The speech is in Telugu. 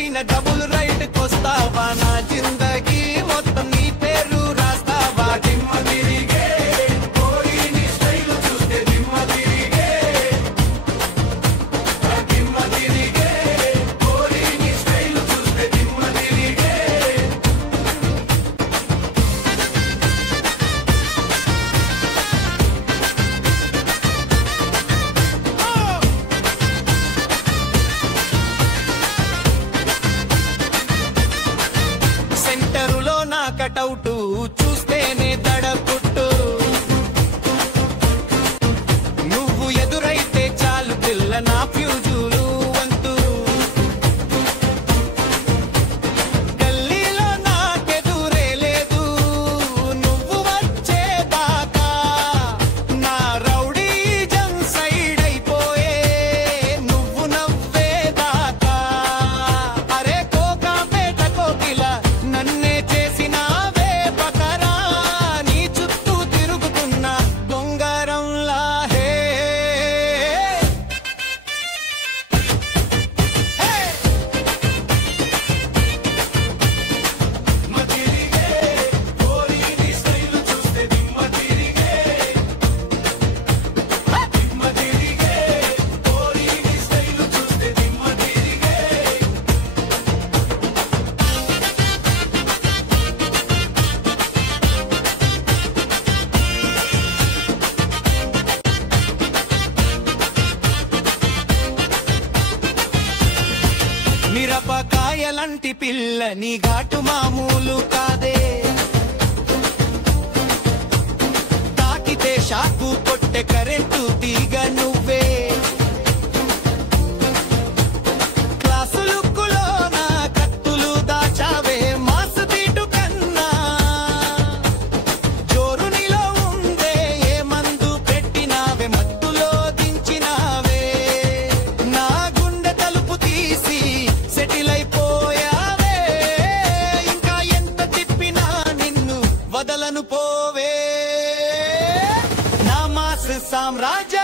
అయిన డబుల్ రైట్ కొస్తావా నా జిందగీ మొత్తం నీ పేరు రాస్తావా దిమ్మ తిరిగే పోరి నీ స్టైల్ చూస్తే దిమ్మ తిరిగే దిమ్మ తిరిగే పోరి నీ స్టైల్ చూస్తే దిమ్మ తిరిగే సెంటరులో నా కటౌటు చూస్తేనే దడపుట్టు నువ్వు ఎదురైతే చాలు పిల్ల నా ఫ్యూజులు వంతు గల్లీలో నాకెదురే లేదు నువ్వు వచ్చేదాకా నా రౌడీజం సైడ్ అయిపోయే నువ్వు నవ్వేదాకా అరే కోకాపేట కోకిల నన్నే చేసినావే బకరా నీ చుట్టూ తిరుగుతున్న బొంగారంలా హే దిమ్మ తిరిగే పోరి నీ స్టైల్ చూస్తే దిమ్మ తిరిగే దిమ్మ తిరిగే పోరి నీ స్టైల్ చూస్తే దిమ్మ తిరిగే మిరపకాయలంటి పిల్ల నీ ఘాటు మామూలు కాదే తాకితే షాకు కొట్టె కరెంటు తీగ నువ్వే క్లాసు లుక్కులో నా కత్తులు దాచావే మాసు తీటు కన్నా జోరు నీలో ఉందే ఏ మందు పెట్టినావే మత్తులో దించినావే నా గుండె తలుపు తీసి సెటిల్ అయిపోయావే ఇంకా ఎంత తిప్పినా నిన్ను వదలను పోవే నా మాస్ సామ్రాజ్య